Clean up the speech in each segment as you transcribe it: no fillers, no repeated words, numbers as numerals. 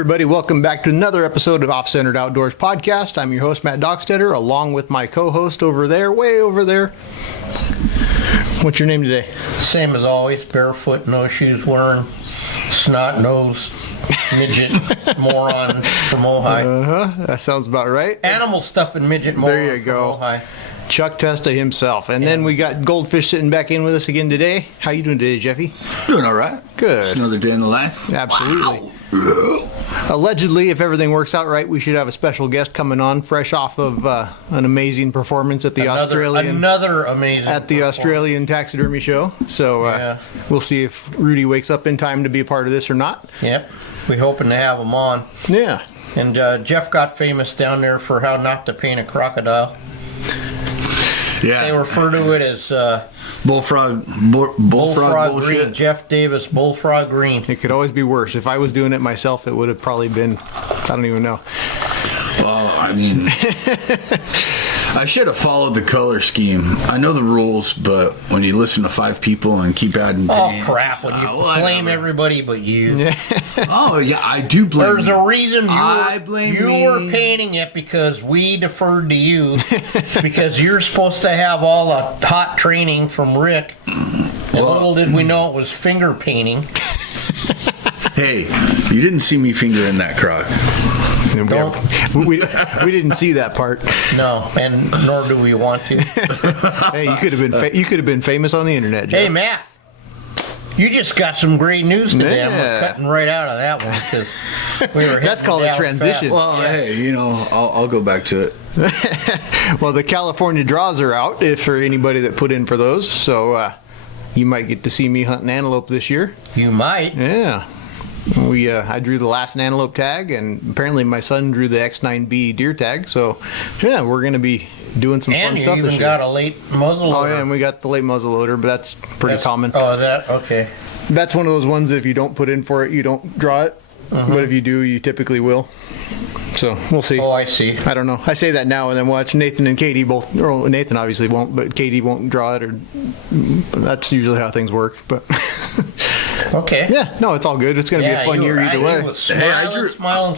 everybody, welcome back to another episode of OffCentered Outdoors Podcast. I'm your host, Matt Dockstetter, along with my co-host over there, way over there. What's your name today? Same as always, barefoot, no shoes wearing, snot-nosed, midget moron from Ojai. That sounds about right. Animal stuffing midget moron. There you go. From Ojai. Chuck Testa himself. And then we got Goldfish sitting back in with us again today. How you doing today, Jeffy? Doing all right. Good. Just another day in the life. Absolutely. Wow. Allegedly, if everything works out right, we should have a special guest coming on, fresh off of an amazing performance at the Australian Taxidermy show. So we'll see if Rudi wakes up in time to be a part of this or not. Yep. We're hoping to have him on. Yeah. And Jeff got famous down there for how not to paint a crocodile. Yeah. They refer to it as bullfrog bullshit. Green. Jeff Davis, bullfrog green. It could always be worse. If I was doing it myself, it would have probably been, I don't even know. Oh, I mean, I should have followed the color scheme. I know the rules, but when you listen to 5 people and keep adding paint, crap, when you blame everybody but you. Oh, yeah, I do blame There's you. a reason you were me. painting it because we deferred to you because you're supposed to have all the hot training from Rick. And little did we know it was finger painting. Hey, you didn't see me fingering that croc. We didn't see that part. No, and nor do we want to. Hey, you could have been famous on the internet, Jeff. Hey, Matt, you just got some great news today. Yeah. I'm cutting right out of that one because we were. That's called a transition. Well, hey, you know, I'll go back to it. Well, the California draws are out for anybody that put in for those, so you might get to see me hunting antelope this year. You might. Yeah. I drew the last antelope tag, and apparently my son drew the X9B deer tag. So, yeah, we're going to be doing some fun stuff this year. And you even got a late muzzleloader. Oh, yeah, and we got the late muzzleloader, but that's pretty common. Oh, is that? Okay. That's one of those ones that if you don't put in for it, you don't draw it. But if you do, you typically will. So, we'll see. Oh, I see. I don't know. I say that now and then watch Nathan and Katie both. Or Nathan obviously won't, but Katie won't draw it. That's usually how things work. But okay. Yeah, no, it's all good. It's going to be a fun year either way. Smiling.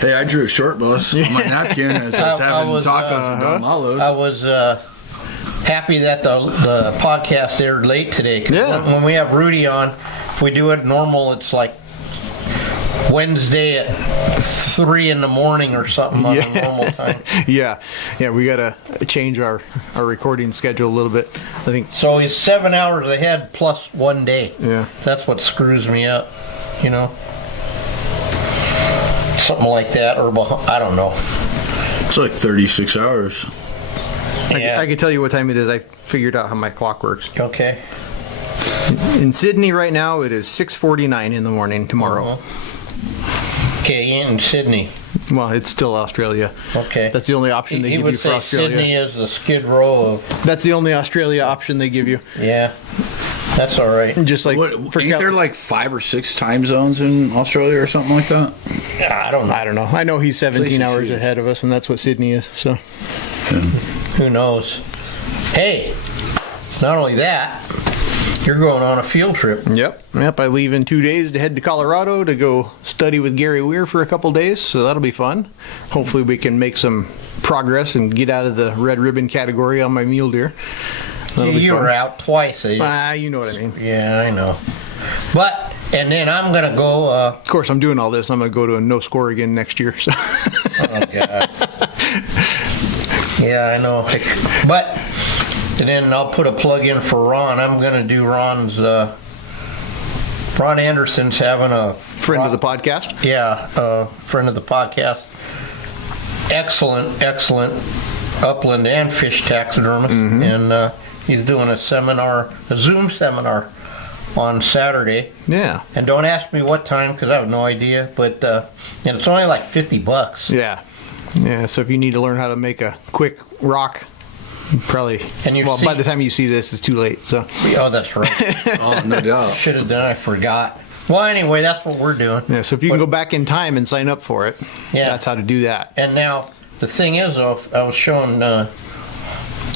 Hey, I drew a short bus on my napkin as I was having tacos and Don Lalo's. I was happy that the podcast aired late today. Cause when we have Rudi on, if we do it normal, it's like Wednesday at 3 in the morning or something on a normal time. Yeah, we got to change our recording schedule a little bit, I think. So he's 7 hours ahead plus 1 day. Yeah. That's what screws me up, you know. Something like that, or I don't know. It's like 36 hours. Yeah. I can tell you what time it is. I figured out how my clock works. Okay. In Sydney right now, it is 6:49 in the morning tomorrow. Okay, in Sydney. Well, it's still Australia. Okay. That's the only option they give you for Australia. Sydney is the Skid Row of... That's the only Australia option they give you. Yeah, that's all right. Just like... Ain't there like 5 or 6 time zones in Australia or something like that? I don't know. I know he's 17 hours ahead of us, and that's what Sydney is. So, Who knows? Hey, not only that... You're going on a field trip. Yep. I leave in 2 days to head to Colorado to go study with Gary Weir for a couple days, so that'll be fun. Hopefully we can make some progress and get out of the red ribbon category on my mule deer. You were out twice. You know what I mean. Yeah, I know. And then I'm going to go... of course, I'm doing all this. I'm going to go to a no score again next year. So. Oh, God. Yeah, I know. And then I'll put a plug in for Ron. I'm going to do Ron's... Ron Anderson's having a... Friend of the podcast? Yeah, friend of the podcast. Excellent upland and fish taxidermist. And he's doing a Zoom seminar on Saturday. Yeah. And don't ask me what time because I have no idea. But and it's only like $50. Yeah. Yeah, so if you need to learn how to make a quick rock... Probably. By the time you see this, it's too late. So. Oh, that's right. Oh, no doubt. Should have done. I forgot. Well, anyway, that's what we're doing. Yeah. So if you can go back in time and sign up for it, that's how to do that. And now the thing is, though, I was showing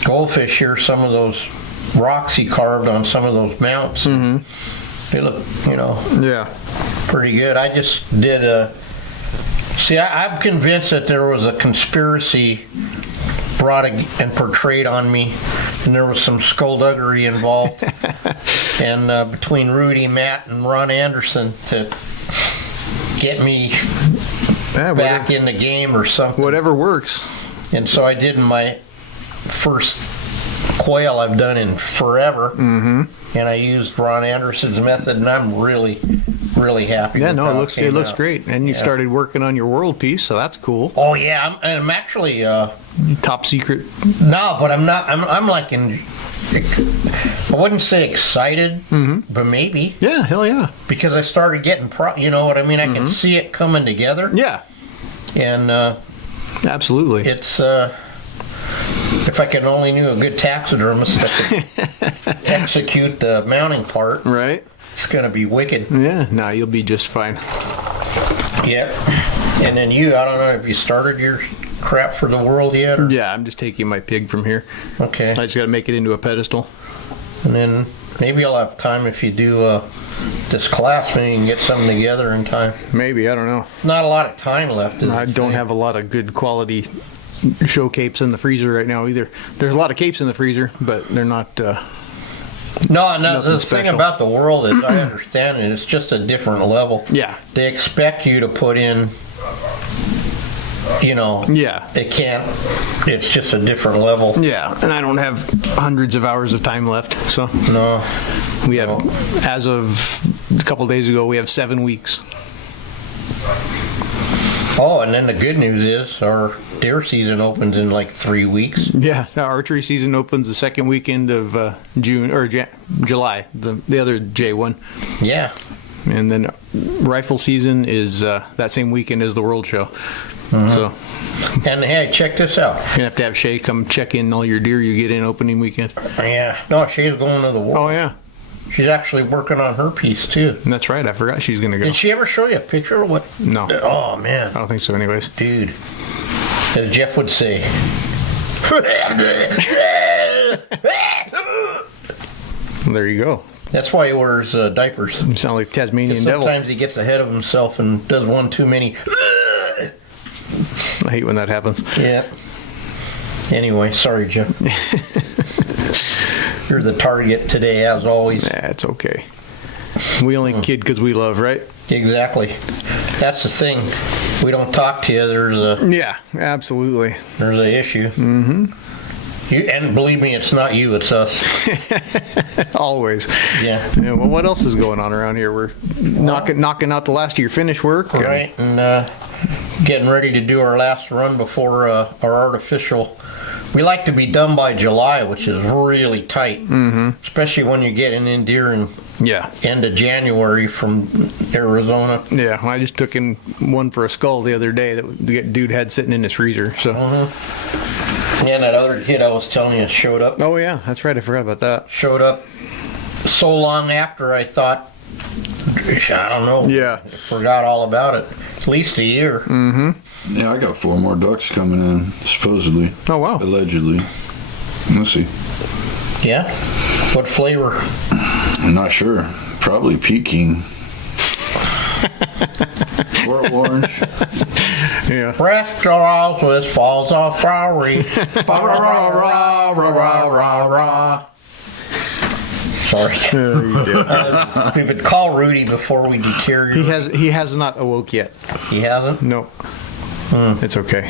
Goldfish here some of those rocks he carved on some of those mounts. They look, pretty good. I just did See, I'm convinced that there was a conspiracy brought and portrayed on me, and there was some skullduggery involved, and between Rudi, Matt, and Ron Anderson to get me back in the game or something. Whatever works. And so I did my first quail I've done in forever, and I used Ron Anderson's method, and I'm really happy. Yeah, with no, how it looks great. And you started working on your world piece, so that's cool. Oh yeah, I'm actually Top secret. no, but I'm not. I'm like I wouldn't say excited, but maybe Yeah, hell yeah. because I started getting you know what I mean. I can see it coming together, Yeah, and absolutely. it's. If I could only knew a good taxidermist that could execute the mounting part, Right? it's going to be wicked. Yeah, no, you'll be just fine. Yep. And then I don't know if you started your crap for the world yet? Or? Yeah, I'm just taking my pig from here. Okay. I just got to make it into a pedestal. And then maybe I'll have time if you do this class, maybe you can get something together in time. Maybe, I don't know. Not a lot of time left. I don't have a lot of good quality show capes in the freezer right now either. There's a lot of capes in the freezer, but they're not. No. Nothing The thing special. about the world is, I understand it, it's just a different level. Yeah. They expect you to put in, Yeah. they can't, it's just a different level. Yeah, and I don't have hundreds of hours of time left, so No. we have, as of a couple days ago, we have 7 weeks. Oh, and then the good news is our deer season opens in like 3 weeks. Yeah, our archery season opens the second weekend of June or July, the other J1, Yeah. and then rifle season is that same weekend as the World Show. So And hey, check this out. you're gonna have Shay come check in all your deer you get in opening weekend. Yeah. No, she's going to the war. Oh yeah, She's actually working on her piece too. and that's right. I forgot she's gonna go. Did she ever show you a picture of what? No, Oh man, I don't think so. Anyways, dude. As Jeff would say. there you go. That's why he wears diapers. You sound like Tasmanian devil. Sometimes he gets ahead of himself and does one too many. I hate when that happens. Yeah. Anyway, sorry, Jeff. You're the target today, as always. Nah, it's okay. We only kid because we love, right? Exactly. That's the thing. We don't talk to you. There's Yeah, absolutely. an issue. Mm-hmm. And believe me, it's not you. It's us. Always. Yeah. Yeah. Well, what else is going on around here? We're knocking out the last of your finish work. and- Right. And getting ready to do our last run before our artificial. We like to be done by July, which is really tight, especially when you're getting in deer in Yeah. end of January from Arizona. Yeah. I just took in one for a skull the other day that the dude had sitting in his freezer. So. And that other kid I was telling you showed up. Oh yeah, that's right. I forgot about that. Showed up so long after I thought, I don't know. Yeah. I forgot all about it. At least a year. Yeah, I got 4 more ducks coming in, supposedly. Oh wow. Allegedly. Let's see. Yeah. What flavor? I'm not sure. Probably Peking. Or orange. Yeah. Restaurants with falls off flowery. Sorry. Stupid. Call Rudi before we deteriorate. He has not awoke yet. He hasn't? No. It's okay.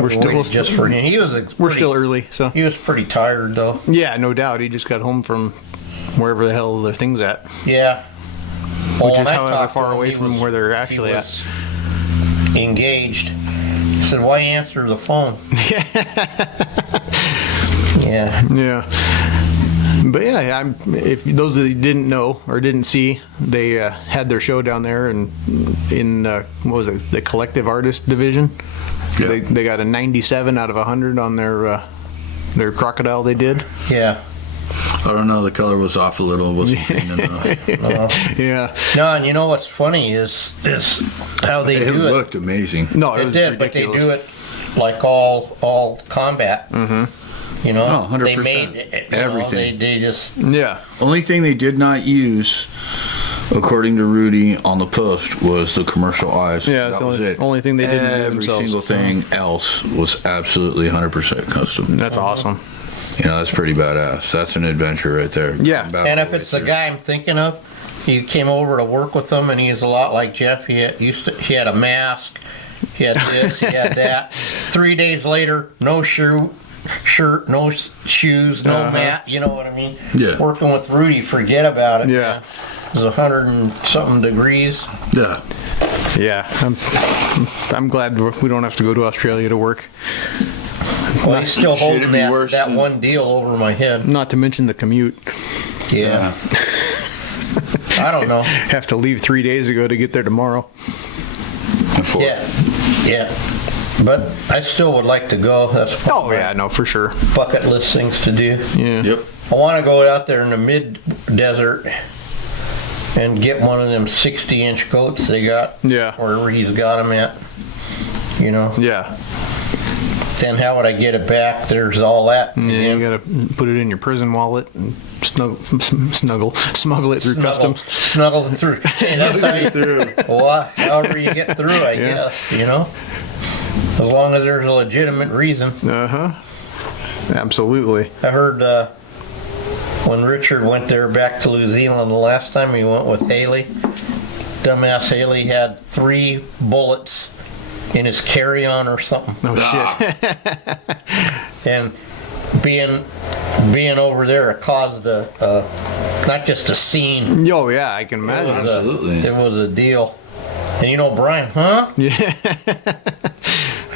We're still- just for him. We're still early, so. He was pretty tired though. Yeah, no doubt. He just got home from wherever the hell the thing's at, Yeah. which is however far away from where they're actually at. Engaged. He said, "Why answer the phone?" Yeah. Yeah. But yeah, if those that didn't know or didn't see, they had their show down there and in what was it, the collective artist division. Yeah. They got a 97 out of 100 on their crocodile they did. Yeah. I don't know, the color was off a little. It wasn't clean enough. Yeah. No, and you know what's funny is how they It do it. looked amazing. No, It was did, but they ridiculous. do it like all combat. Mm-hmm. You know, Oh, 100%. they made Everything. They just Yeah. Only thing they did not use according to Rudi on the post, was the commercial eyes. Yeah, it's that was it. only thing they didn't do Every themselves. single thing else was absolutely 100% custom. That's awesome. That's pretty badass. That's an adventure right there. Yeah. Coming back And all if the it's way the through. guy I'm thinking of, he came over to work with them, and he's a lot like Jeff. He had a mask, he had this, he had that. 3 days later, no shirt, no shoes, no mat. You know what I mean? Yeah. Working with Rudi, forget about it. Yeah. Man. It was 100 and something degrees. Yeah. Yeah, I'm glad we don't have to go to Australia to work. Well, he's still Shit, holding it'd be that worse than- one deal over my head. Not to mention the commute. Yeah. I don't know. Have to leave 3 days ago to get there tomorrow. Before. Yeah. But I still would like to go. That's one Oh of my yeah, no, for sure. bucket list things to do. Yeah. Yep. I want to go out there in the mid-desert and get one of them 60-inch goats they got. Yeah. Wherever he's got them at. Yeah. Then how would I get it back? There's all that. Yeah, again. you gotta put it in your prison wallet and smuggle it through customs. Snuggle it through. Hey, that's how you Through. Well, however you get through, I Yeah. guess, As long as there's a legitimate reason. Absolutely. I heard when Richard went there back to New Zealand the last time he went with Haley, dumbass Haley had 3 bullets in his carry-on or something. Oh shit. And being over there, it caused not just a scene. Oh yeah, I can imagine. Absolutely. It was a deal. And Brian, huh?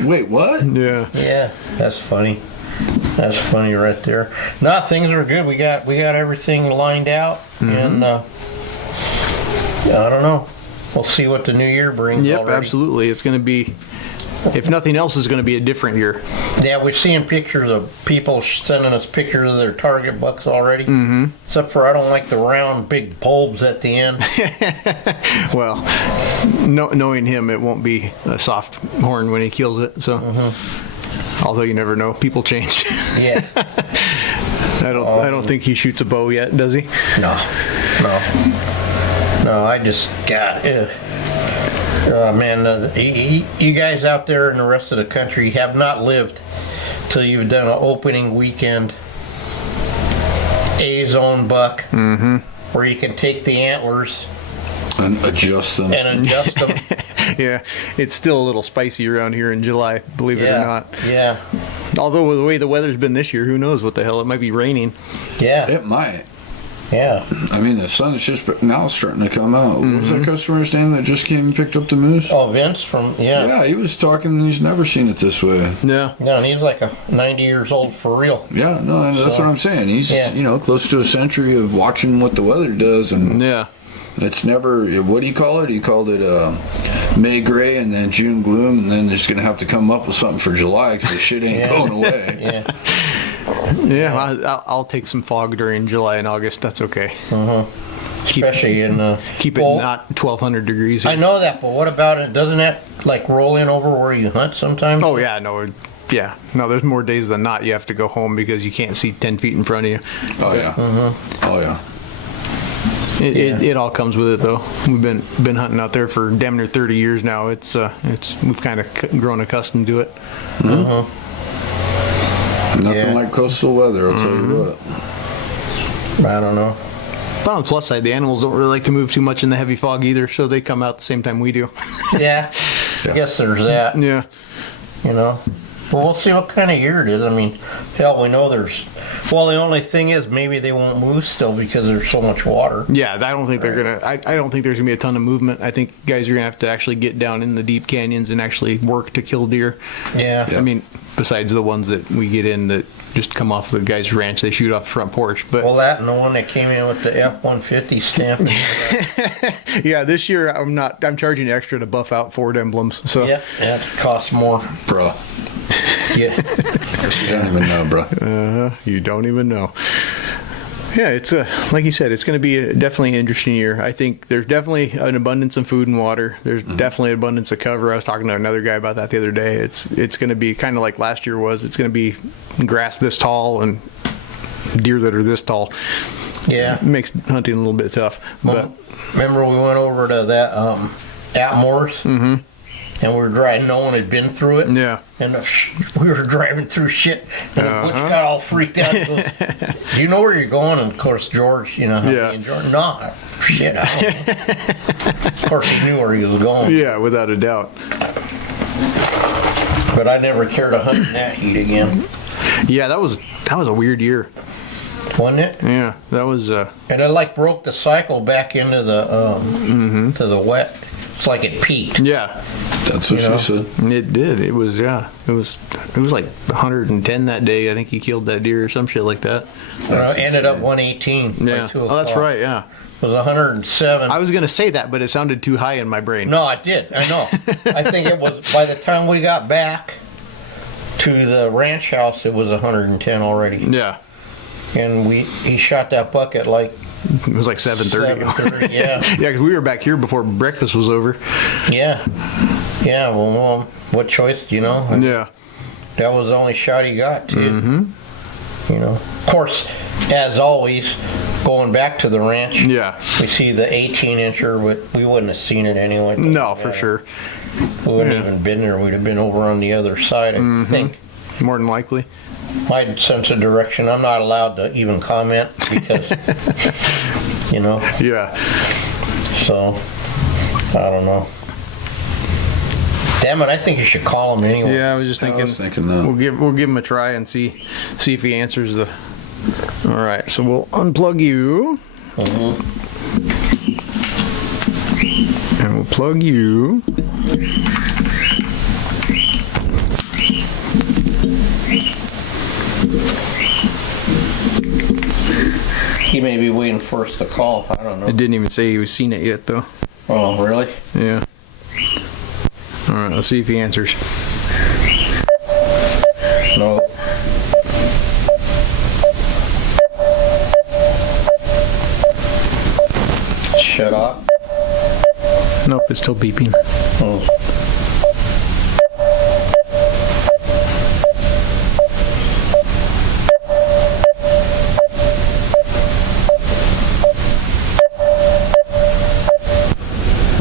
Wait, what? Yeah. Yeah, that's funny. That's funny right there. No, things are good. We got everything lined out, and I don't know. We'll see what the new year brings. Yep, already. absolutely. It's going to be, if nothing else, is going to be a different year. Yeah, we're seeing pictures of people sending us pictures of their target bucks already. Mm-hmm. Except for I don't like the round big bulbs at the end. Well, knowing him, it won't be a soft horn when he kills it. So, although you never know, people change. Yeah. I don't think he shoots a bow yet, does he? No. I just got. Man, you guys out there in the rest of the country have not lived till you've done an opening weekend A-zone buck, where you can take the antlers And adjust them. and adjust them. Yeah, it's still a little spicy around here in July, believe it or not. Yeah. Although with the way the weather's been this year, who knows what the hell? It might be raining. Yeah. It might. Yeah. I mean, the sun's just now starting to come out. What was that customer's name that just came and picked up the moose? Oh, Vince from Yeah, he was talking. He's never seen it this way. Yeah. No, and he's like 90 years old for real. Yeah, no, and that's So, what I'm saying. He's yeah. Close to a century of watching what the weather does, and Yeah. it's never. What do you call it? He called it May gray and then June gloom, and then they're just gonna have to come up with something for July because the shit ain't Yeah. going away. Yeah. Yeah, I'll take some fog during July and August. That's okay. Especially in Keep it well, not 1,200 degrees. I know that, but what about it? Doesn't that like roll in over where you hunt sometimes? Oh yeah, no, yeah, no. There's more days than not you have to go home because you can't see 10 feet in front of you. Oh yeah. Oh yeah. It all comes with it though. We've been hunting out there for damn near 30 years now. It's we've kind of grown accustomed to it. Nothing Yeah. like coastal weather. I'll tell you what. I don't know. But on the plus side, the animals don't really like to move too much in the heavy fog either, so they come out the same time we do. Yeah. I guess there's that. Yeah. Well, we'll see what kind of year it is. I mean, hell, we know there's. Well, the only thing is maybe they won't move still because there's so much water. Yeah, I don't think they're gonna. I don't think there's gonna be a ton of movement. I think guys are gonna have to actually get down in the deep canyons and actually work to kill deer. Yeah. I mean, besides the ones that we get in that just come off the guy's ranch, they shoot off the front porch. But Well, that and the one that came in with the F-150 stamp. yeah, this year I'm charging extra to buff out Ford emblems. So Yeah, it costs more. Bruh. Yeah. You don't even know, bruh. you don't even know. Yeah, it's like you said, it's going to be definitely an interesting year. I think there's definitely an abundance of food and water. There's definitely an abundance of cover. I was talking to another guy about that the other day. It's going to be kind of like last year was. It's going to be grass this tall and deer that are this tall. Yeah. It makes hunting a little bit tough. But Remember we went over to that Atmore's? And we were driving, no one had been through it. yeah. And we were driving through shit, and the butch got all freaked out. He goes, "Do you know where you're going?" And of course, George, you know, Yeah. me and George, no, shit, I don't know. Of course, he knew where he was going. Yeah, without a doubt. But I never cared to hunt in that heat again. Yeah, that was a weird year. Wasn't it? Yeah, that was. And it like broke the cycle back into the to the wet. It's like it peaked. Yeah, That's what You know? she said. it did. It was. Yeah, it was like 110 that day. I think he killed that deer or some shit like that. Ended up 118. Yeah. By 2 Oh, that's o'clock. right. Yeah. It was 107. I was gonna say that, but it sounded too high in my brain. No, it did. I know. I think it was by the time we got back to the ranch house, it was 110 already. Yeah, And he shot that buck at like it was like 7:30. 7:30. Yeah, Yeah, because we were back here before breakfast was over. yeah, yeah. Well, what choice? You know, and Yeah. that was the only shot he got. Too. You know, of course, as always, going back to the ranch. Yeah. We see the 18-incher, but we wouldn't have seen it anyway. No, for sure. We wouldn't Yeah. even been there. We'd have been over on the other side, I think. More than likely. My sense of direction, I'm not allowed to even comment because, you know, Yeah. so, I don't know. Damn it, I think you should call him anyway. Yeah, I was just thinking. I was thinking that. We'll give him a try and see if he answers the. All right, so we'll unplug you and we'll plug you. He may be waiting for us to call. I don't know. It didn't even say he was seen it yet, though. Oh, really? Yeah. All right, let's see if he answers. No. Shut up. Nope, it's still beeping. Oh.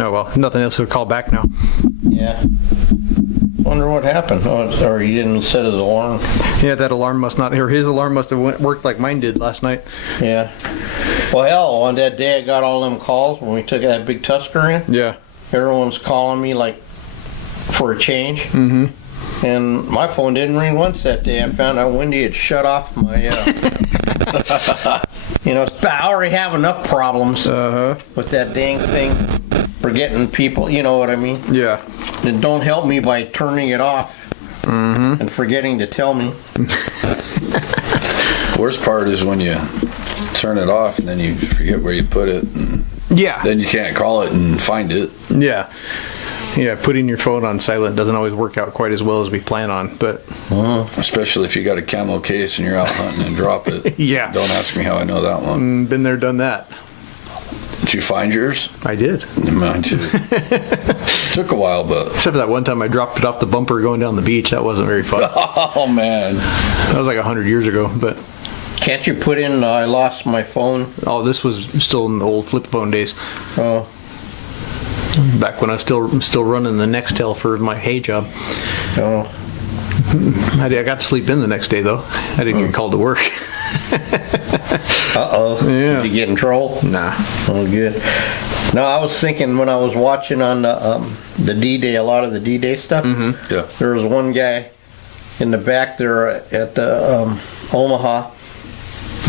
Oh well, nothing else to call back now. Yeah. Wonder what happened. Oh, or he didn't set his alarm. Yeah, that alarm must not, or his alarm must have worked like mine did last night. Yeah. Well, hell, on that day I got all them calls when we took that big Tusker in. Yeah. Everyone's calling me like for a change. Mm-hmm. And my phone didn't ring once that day. I found out Wendy had shut off my. You know, I already have enough problems with that dang thing for getting people. You know what I mean? Yeah. It don't help me by turning it off and forgetting to tell me. Worst part is when you turn it off and then you forget where you put it, and Yeah. then you can't call it and find it. Yeah. Yeah, putting your phone on silent doesn't always work out quite as well as we plan on, but Especially if you got a camo case and you're out hunting and drop it. Yeah. Don't ask me how I know that one. been there, done that. Did you find yours? I did. Mine too. Took a while, but Except for that one time I dropped it off the bumper going down the beach. That wasn't very fun. oh man, That was like 100 years ago, but Can't you put in I lost my phone? oh, this was still in the old flip phone days. Oh, Back when I was still running the Nextel for my hay job. no. I got to sleep in the next day though. I didn't get called to work. Uh-oh. Yeah. Did you get in trouble? Nah. Oh, good. No, I was thinking when I was watching on the D-Day, a lot of the D-Day stuff, yeah. there was one guy in the back there at the Omaha,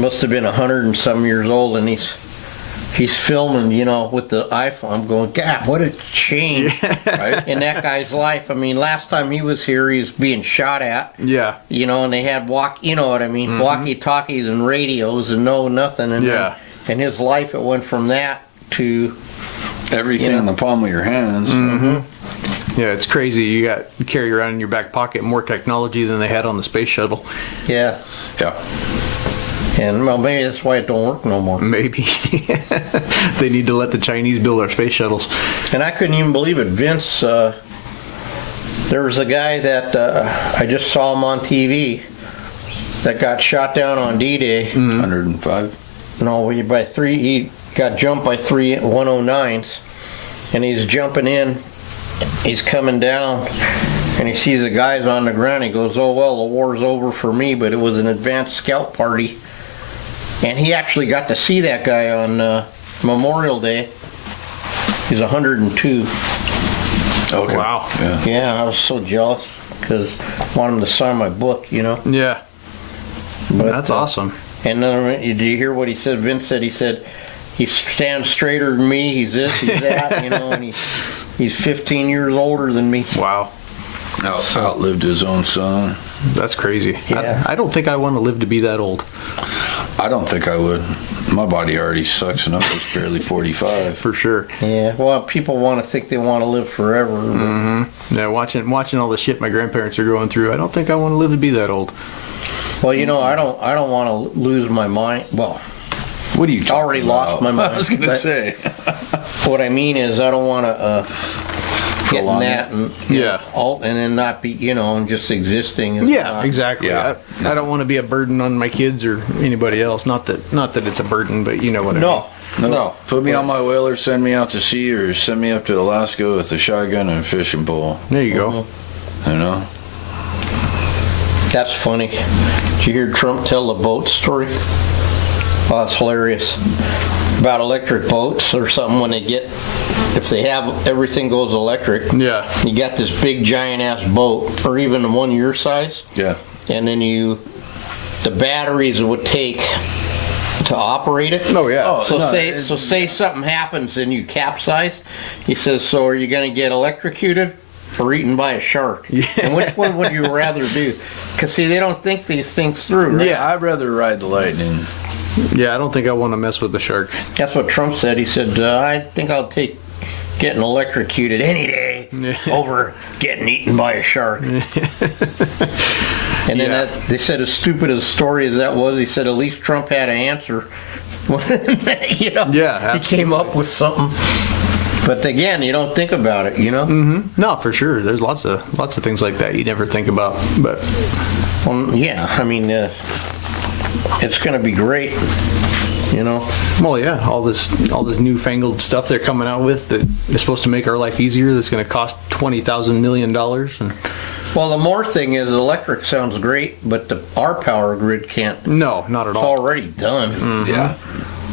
must have been 100 and some years old, and he's filming, you know, with the iPhone. I'm going, God, what a change Right? in that guy's life. I mean, last time he was here, he was being shot at. Yeah. You know, and they had you know what I mean, walkie-talkies and radios and nothing. And Yeah. in his life, it went from that to Everything in the palm of your hands. Yeah, it's crazy. You carry around in your back pocket more technology than they had on the space shuttle. yeah. Yeah. And well, maybe that's why it don't work no more. Maybe. They need to let the Chinese build our space shuttles. And I couldn't even believe it, Vince. There was a guy that I just saw him on TV. that got shot down on D-Day. 105. No, he got jumped by 3 109s, and he's jumping in. He's coming down, and he sees the guys on the ground. He goes, "Oh well, the war's over for me." But it was an advanced scout party, and he actually got to see that guy on Memorial Day. He's 102. Okay. Wow. Yeah. Yeah, I was so jealous because I wanted him to sign my book, Yeah. But, That's awesome. And then, did you hear what he said? Vince said, he said, he stands straighter than me, he's this, he's that, and he's 15 years older than me. Wow. Outlived his own son. That's crazy. Yeah. I don't think I want to live to be that old. I don't think I would. My body already sucks, and I'm just barely 45. For sure. Yeah, well, people want to think they want to live forever. Yeah, watching all the shit my grandparents are going through, I don't think I want to live to be that old. Well, I don't want to lose my mind. Well, What are you talking already about? lost my mind. I was going to but say. What I mean is, I don't want to get in Prolong that it. and and then not be, and just existing. Is Yeah, not- exactly. Yeah. I don't want to be a burden on my kids or anybody else. Not that it's a burden, but you know what I mean. No. Put me on my whaler, send me out to sea, or send me up to Alaska with a shotgun and a fishing pole. There you go. You know? That's funny. Did you hear Trump tell the boat story? Oh, it's hilarious. About electric boats or something when if they have, everything goes electric. Yeah. You got this big giant ass boat, or even one your size, Yeah. and then the batteries it would take to operate it. Oh, yeah. Oh, So no, say something happens and you capsize. He says, so are you going to get electrocuted or eaten by a shark? Yeah. And which one would you rather do? Because see, they don't think these things through, right? Yeah, I'd rather ride the lightning. Yeah, I don't think I want to mess with the shark. That's what Trump said. He said, I think I'll take getting electrocuted any day over getting eaten by a shark. And then they said, as stupid a story as that was, he said at least Trump had an answer. Yeah, he came up with something. But again, you don't think about it, No, for sure. There's lots of things like that you never think about. But Well, yeah, I mean, it's going to be great, well, yeah, all this newfangled stuff they're coming out with that is supposed to make our life easier. That's going to cost $20,000 million. And Well, the more thing is, electric sounds great, but our power grid can't. no, not at It's all. already done. Yeah.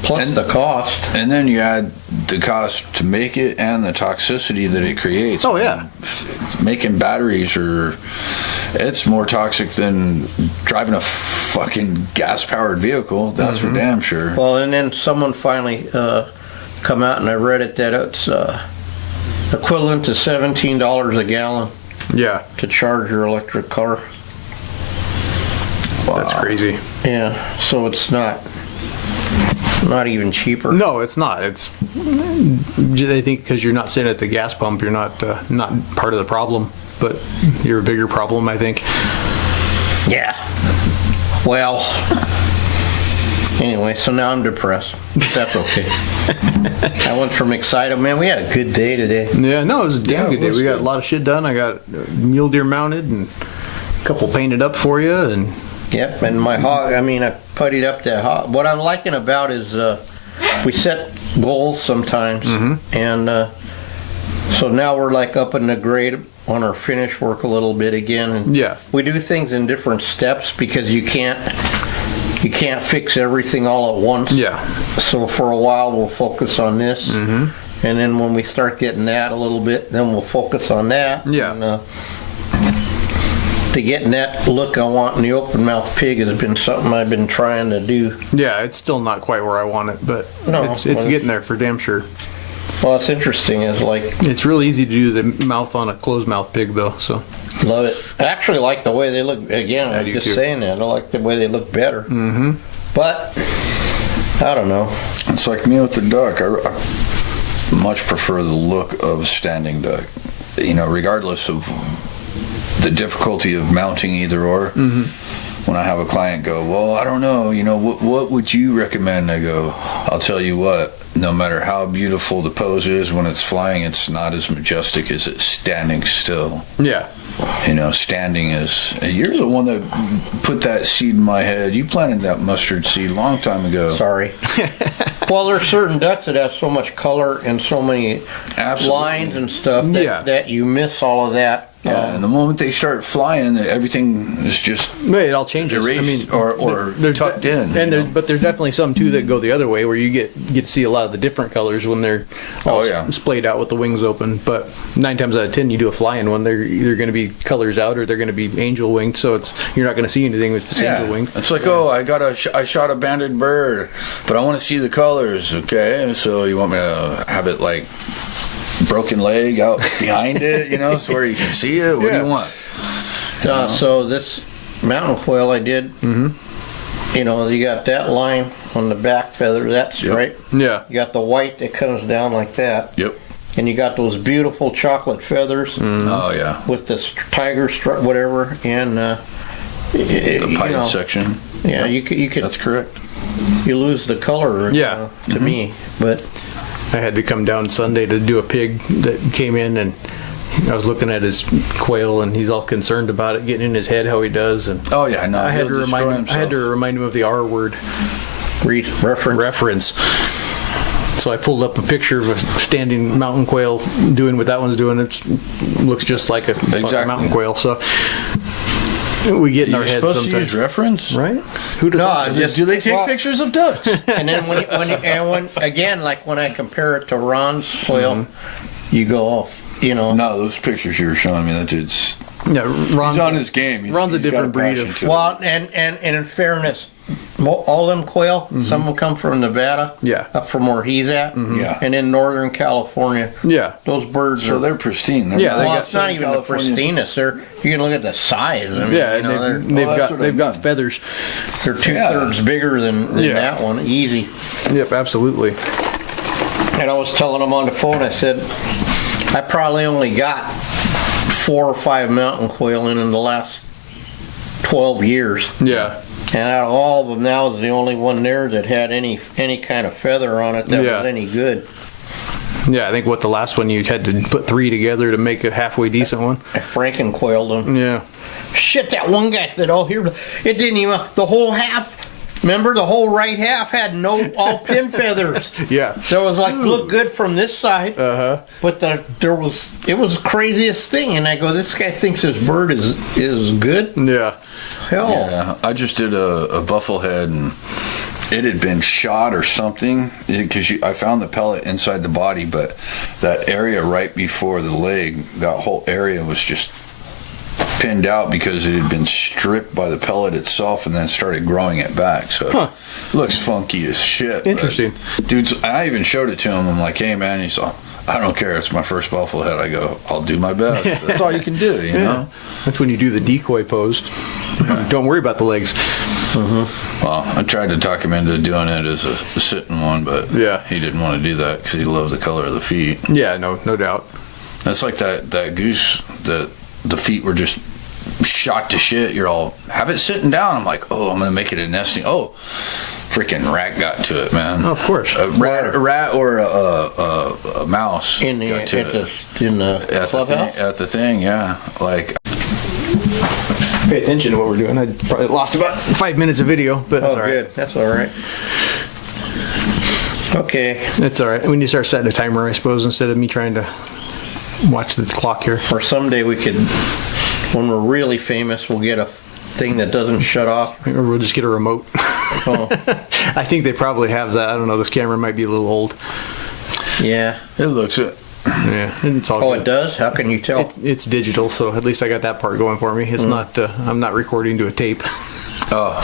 Plus the cost. And then you add the cost to make it and the toxicity that it creates. Oh, yeah. Making batteries it's more toxic than driving a fucking gas-powered vehicle. That's for damn sure. Well, and then someone finally come out, and I read it, that it's equivalent to $17 a gallon Yeah, to charge your electric car. that's crazy. Yeah, so it's not even cheaper. No, it's not. It's they think because you're not sitting at the gas pump, you're not part of the problem, but you're a bigger problem, I think. Yeah. Well, anyway, so now I'm depressed. But that's okay. I went from excited. Man, we had a good day today. Yeah, no, it was a damn Yeah, it good day. was We got good. a lot of shit done. I got mule deer mounted and a couple painted up for you, and Yep, and my hog, I puttied up that hog. What I'm liking about is we set goals sometimes, and so now we're like up in the grade on our finish work a little bit again. And yeah, we do things in different steps because you can't fix everything all at once. yeah, So for a while we'll focus on this, and then when we start getting that a little bit, then we'll focus on that. Yeah. And, to getting that look I want in the open mouth pig has been something I've been trying to do. yeah. It's still not quite where I want it, but No, it's well, getting there for damn sure. Well, it's interesting. Is like, It's really easy to do the mouth on a closed mouth pig, though. So love it. I actually like the way they look. Again, I I'm do just too. saying that. I like the way they look better. Mm-hmm. But I don't know. It's like me with the duck. I much prefer the look of a standing duck. Regardless of the difficulty of mounting either or. when I have a client go, well, I don't know, what would you recommend? I go, I'll tell you what, no matter how beautiful the pose is, when it's flying, it's not as majestic as it's standing still. Yeah. Standing is. You're the one that put that seed in my head. You planted that mustard seed a long time ago. Sorry. Well, there's certain ducks that have so much color and so many lines and stuff that you miss all of that. Yeah, and the moment they start flying, everything is just it all changes. erased or tucked in. And but there's definitely some too that go the other way, where you get to see a lot of the different colors when they're all splayed out with the wings open. But 9 times out of 10, you do a flying one, they're either going to be colors out or they're going to be angel winged. So you're not going to see anything with angel winged. It's like, I shot a banded bird, but I want to see the colors. Okay, so you want me to have it like broken leg out behind it, so where you can see it? What do you want? So this mountain quail I did, you got that line on the back feather, that's right. Yeah. You got the white that comes down like that. Yep. And you got those beautiful chocolate feathers. Oh, yeah. With the tiger strut, whatever, and the pied section. Yeah, you could. That's correct. You lose the color. To me, but. I had to come down Sunday to do a pig that came in, and I was looking at his quail, and he's all concerned about it getting in his head how he does. And I had to remind him of the R word reference. So I pulled up a picture of a standing mountain quail doing what that one's doing. It looks just like a mountain quail. So we get in our heads sometimes. You're supposed to use reference, right? Do they take pictures of ducks? And then when I compare it to Ron's quail, you go off. No, those pictures you were showing me, that dude's. Yeah, Ron's on his game. Ron's a different breed of. Well, and in fairness, all them quail, some will come from Nevada, up from where he's at, and in Northern California. Yeah, those birds they're pristine. It's not even the pristineness. You can look at the size. I mean, they've got feathers. They're 2/3 bigger than that one. Easy. Yep, absolutely. And I was telling them on the phone, I said, I probably only got 4 or 5 mountain quail in the last 12 years. Yeah. And out of all of them, now is the only one there that had any kind of feather on it that was any good. Yeah, I think the last one you had to put 3 together to make a halfway decent one. I franken-quailed them. Yeah. Shit, that one guy said, here, it didn't even, the whole half, remember, the whole right half had all pin feathers. Yeah. There was look good from this side, but it was the craziest thing. And I go, this guy thinks his bird is good? Yeah. Hell. Yeah, I just did a bufflehead, and it had been shot or something, because I found the pellet inside the body, but that area right before the leg, that whole area was just pinned out because it had been stripped by the pellet itself and then started growing it back. So it looks funky as shit. Interesting. Dudes, I even showed it to him. I'm like, hey man, he's all, I don't care, it's my first bufflehead. I go, I'll do my best. That's all you can do, you know? That's when you do the decoy pose. Don't worry about the legs. Well, I tried to talk him into doing it as a sitting one, but he didn't want to do that because he loved the color of the feet. Yeah, no doubt. That's like that goose that the feet were just shot to shit. You're all, have it sitting down. I'm like, oh, I'm going to make it a nesting. Oh, freaking rat got to it, man. Oh, of course. A rat or a mouse got to it. In the clubhouse? At the thing, yeah. Like, pay attention to what we're doing. I probably lost about 5 minutes of video, but that's all right. Good. That's all right. Okay. It's all right. We need to start setting a timer, I suppose, instead of me trying to watch the clock here. Or someday we could, when we're really famous, we'll get a thing that doesn't shut off. Or we'll just get a remote. Oh. I think they probably have that. I don't know. This camera might be a little old. Yeah. it looks it. Yeah, it's all good. It does? How can you tell? It's digital, so at least I got that part going for me. It's not. I'm not recording to a tape. Oh.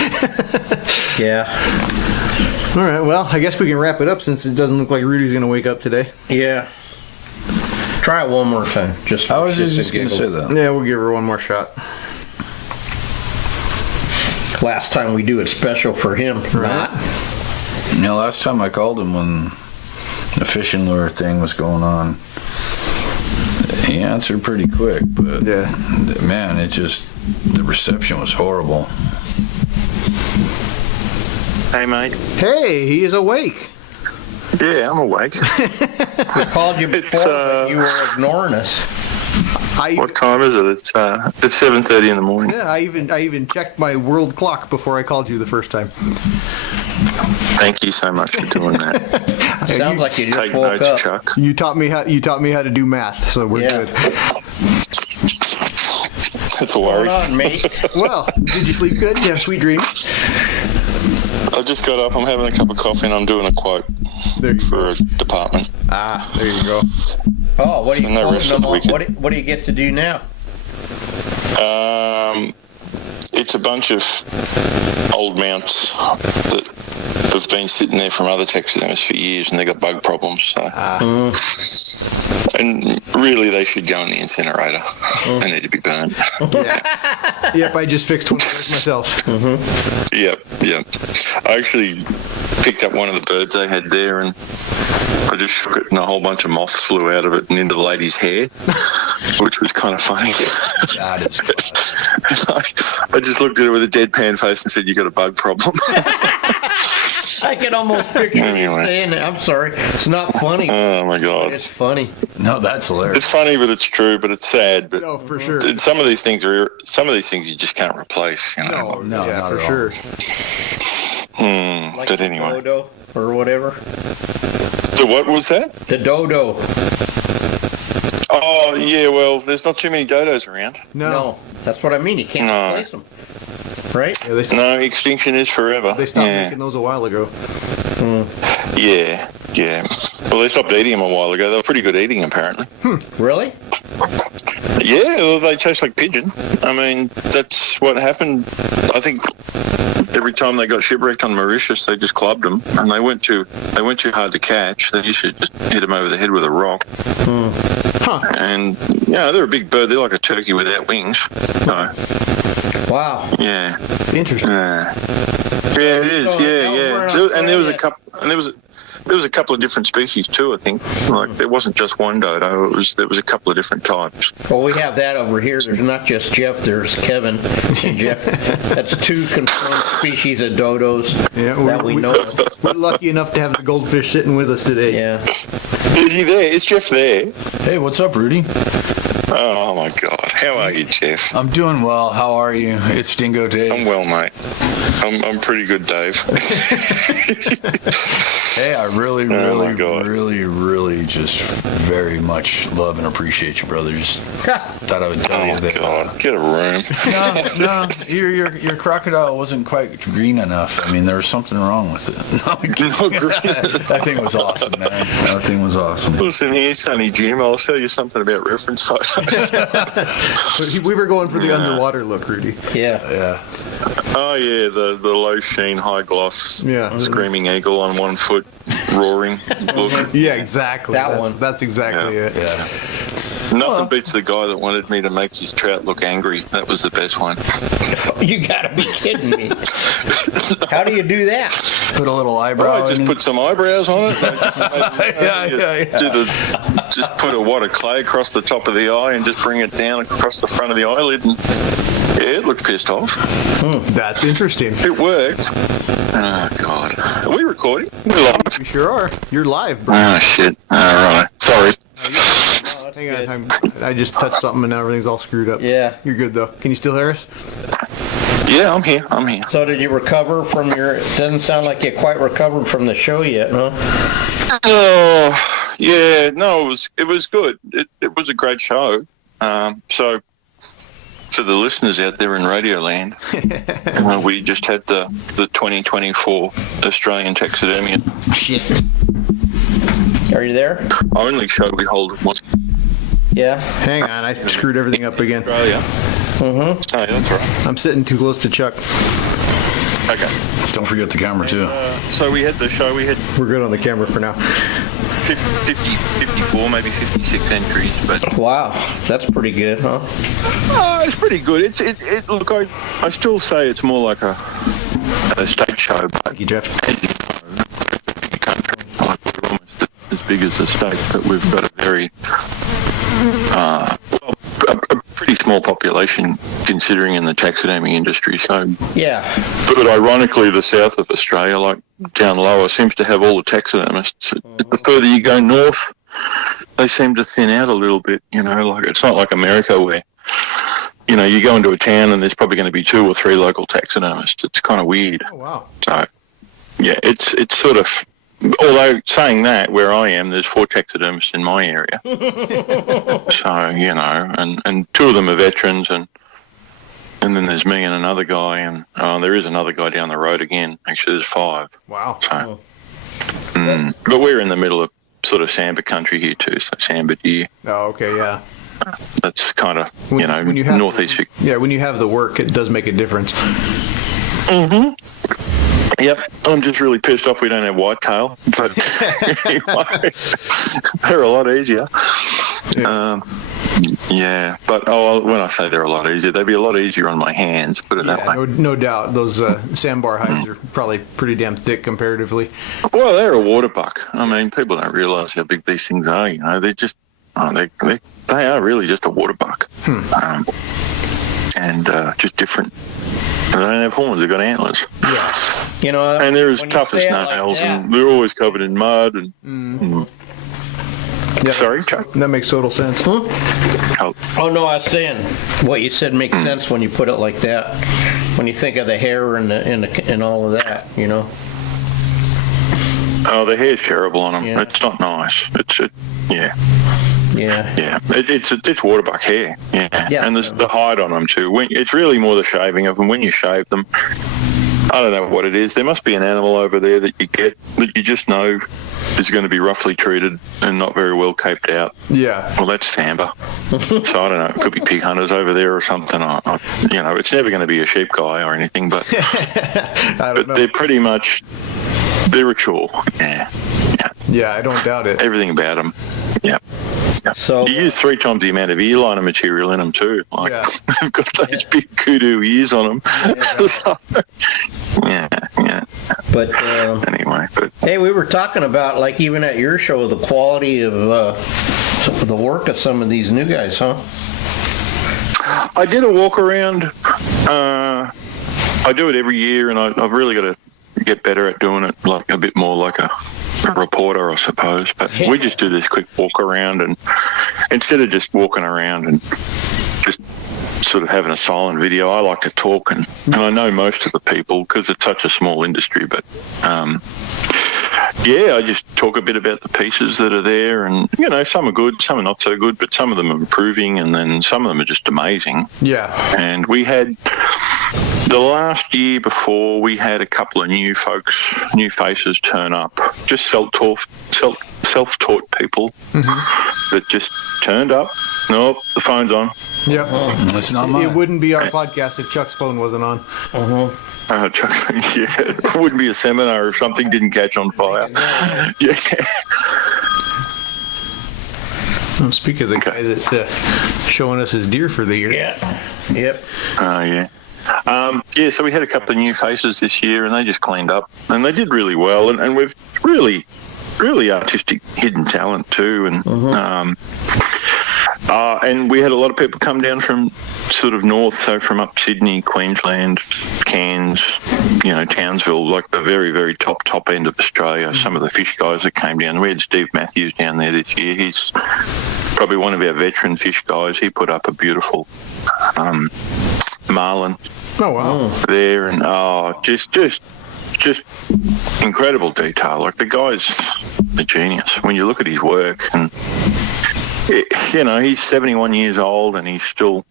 Yeah. All right. Well, I guess we can wrap it up since it doesn't look like Rudy's going to wake up today. Yeah. Try it one more time. I was just going to say that. Yeah, we'll give her one more shot. Last time we do it special for him. Right. Not. Last time I called him when the fishing lure thing was going on, he answered pretty quick, but man, it just, the reception was horrible. Hey, mate. Hey, he is awake. Yeah, I'm awake. We called you before, but you were ignoring us. What time is it? It's 7:30 in the morning. Yeah, I even checked my world clock before I called you the first time. Thank you so much for doing that. Sounds like you just Take woke notes, up. Chuck. You taught me how to do math, so we're good. That's a worry. Hold on, mate. Well, did you sleep good? Did you have sweet dreams? I just got up. I'm having a cup of coffee and I'm doing a quote for a department. Ah, there you go. Oh, what are you So no quoting rest them of the on? weekend. What do you get to do now? It's a bunch of old mounts that have been sitting there from other taxidermists for years and they got bug problems. So. And really, they should go in the incinerator. They need to be burned. Yep, I just fixed one of those myself. Yep. I actually picked up one of the birds they had there and I just shook it and a whole bunch of moths flew out of it and into the lady's hair, which was kind of funny. That is I just looked at her with a deadpan face and said, "You got a bug problem." I can almost picture you Anyway. saying that. I'm sorry. It's not funny. Oh my God. It's funny. No, that's hilarious. It's funny, but it's true, but it's sad. But No, for sure. some of these things you just can't replace, you know. No, yeah, not for at all. sure. Like But the anyway, dodo or whatever. so what was that? The dodo. Oh yeah, well, there's not too many dodos around. No, that's what I mean. You can't No. replace them. Right? Yeah, they stopped, No, extinction is forever. they stopped yeah. making those a while ago. Yeah. Well, they stopped eating them a while ago. They were pretty good eating, apparently. Really? Yeah, well, they taste like pigeon. I mean, that's what happened. I think every time they got shipwrecked on Mauritius, they just clubbed them, and they went too hard to catch. They used to just hit them over the head with a rock. And yeah, they're a big bird. They're like a turkey without wings. So Wow. yeah, Interesting. yeah, it is. So, Yeah. no, And there was a Australia. couple. And there was a couple of different species too. I think like there wasn't just one dodo. There was a couple of different types. Well, we have that over here. There's not just Jeff. There's Kevin and Jeff. That's two confirmed species of dodos that we know of. We're lucky enough to have the goldfish sitting with us today. Yeah. Is he there? Is Jeff there? Hey, what's up, Rudy? Oh my God! How are you, Jeff? I'm doing well. How are you? It's Dingo Dave. I'm well, mate. I'm pretty good, Dave. Hey, I really, Oh, my God. really just very much love and appreciate you, brother. Just thought I would tell you Oh that. God! Get a room. No, your crocodile wasn't quite green enough. I mean, there was something wrong with it. No, that thing was awesome, man. That thing was awesome. Listen here, Sonny Jim. I'll show you something about reference photos. But we were going for the underwater look, Rudy. Yeah. Yeah. Oh yeah, the low sheen, high gloss, Yeah. screaming eagle on 1 foot, roaring look. Yeah, exactly. That that's, one. That's exactly it. Yeah. Nothing beats the guy that wanted me to make his trout look angry. That was the best one. You gotta be kidding me. How do you do that? Put a little eyebrow I in just it. put some eyebrows on it. Yeah. Just put a wad of clay across the top of the eye and just bring it down across the front of the eyelid. And yeah, it looked pissed off. That's interesting. It worked. Oh God, are we recording? We're live. You sure are. You're live, bro. Oh shit! All right, sorry. Hang on. I just touched something and now everything's all screwed up. Yeah. You're good though. Can you still hear us? Yeah, I'm here. So did you recover from your? It doesn't sound like you quite recovered from the show yet, huh? Oh, yeah. No, it was good. It was a great show. So, to the listeners out there in Radioland, we just had the 2024 Australian Taxidermy. Shit. Are you there? Only show we hold once Yeah. Hang on. I screwed everything up again. in Australia. Oh, yeah, that's right. I'm sitting too close to Chuck. Okay. Don't forget the camera too. So we had the show. We had We're good on the camera for now. 50, 54, maybe 56 entries, but Wow, that's pretty good, huh? it's pretty good. It look, I still say it's more like a stage show, but Thank you, Jeff. we're almost as big as the state, but we've got a very pretty small population considering in the taxidermy industry. So Yeah. but ironically, the south of Australia, like down lower, seems to have all the taxidermists. The further you go north, they seem to thin out a little bit. Like it's not like America where you go into a town and there's probably going to be 2 or 3 local taxidermists. It's kind of weird. Oh, wow. So yeah, it's sort of. Although saying that, where I am, there's 4 taxidermists in my area. So and 2 of them are veterans, and then there's me and another guy, and there is another guy down the road again. Actually, there's 5. Wow. So, but we're in the middle of sort of sambar country here too, so sambar deer. Oh, okay, yeah. That's kind of When you have northeast. Yeah, when you have the work, it does make a difference. Mm-hmm. Yep, I'm just really pissed off we don't have whitetail, but anyway, they're a lot easier. Yeah. But when I say they're a lot easier, they'd be a lot easier on my hands, put it that way. No doubt. Those sandbar hides are probably pretty damn thick comparatively. Well, they're a water buck. I mean, people don't realise how big these things are. They're just, they are really just a water buck. And just different. They don't have horns, they've got antlers. Yeah. And they're as tough as nails, and they're always covered in mud. And Yeah, sorry, Chuck? That makes total sense. Oh, No, I was saying what you said makes sense when you put it like that. When you think of the hair and all of that, Oh, the hair's terrible on them. Yeah. It's not nice. Yeah. Yeah. It's waterbuck hair. Yeah. And there's the hide on them too. It's really more the shaving of them. When you shave them, I don't know what it is. There must be an animal over there that you get that you just know is going to be roughly treated and not very well caped out. Yeah. Well, that's sambar. So I don't know. It could be pig hunters over there or something. It's never going to be a sheep guy or anything. But I don't know. they're pretty much they're a chore. Yeah. Yeah, I don't doubt it. Everything about them. Yeah. So You use 3 times the amount of ear liner material in them too. They've got those big kudu ears on them. Yeah. But Anyway, hey, we were talking about, like, even at your show, the quality of the work of some of these new guys, huh? I did a walk around. I do it every year, and I've really got to get better at doing it, like a bit more like a reporter, I suppose. But we just do this quick walk around, and instead of just walking around and just sort of having a silent video, I like to talk, and I know most of the people because it's such a small industry. But I just talk a bit about the pieces that are there, and some are good, some are not so good, but some of them are improving, and then some of them are just amazing. Yeah. And we had the last year before, we had a couple of new faces turn up, just self-taught people that just turned up. Nope, the phone's on. Yep. That's not mine. It wouldn't be our podcast if Chuck's phone wasn't on. Chuck, it wouldn't be a seminar if something didn't catch on fire. Yeah. Speak of the guy that's showing us his deer for the year. Yeah. Yep. So we had a couple of new faces this year, and they just cleaned up, and they did really well, and we've really artistic hidden talent too, and we had a lot of people come down from sort of north, so from up Sydney, Queensland, Cairns, Townsville, like the very, very top end of Australia. Some of the fish guys that came down. We had Steve Matthews down there this year. He's probably one of our veteran fish guys. He put up a beautiful marlin. Oh, wow. There, and just incredible detail. Like, the guy's a genius when you look at his work, and he's 71 years old, and he's still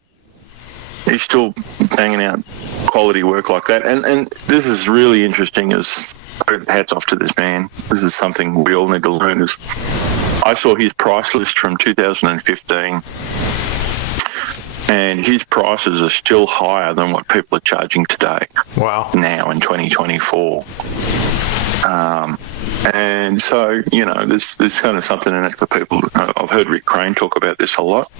banging out quality work like that. And this is really interesting. Hats off to this man. This is something we all need to learn. I saw his price list from 2015. And his prices are still higher than what people are charging today. Wow. Now in 2024. And so, there's kind of something in it for people. I've heard Rick Crane talk about this a lot,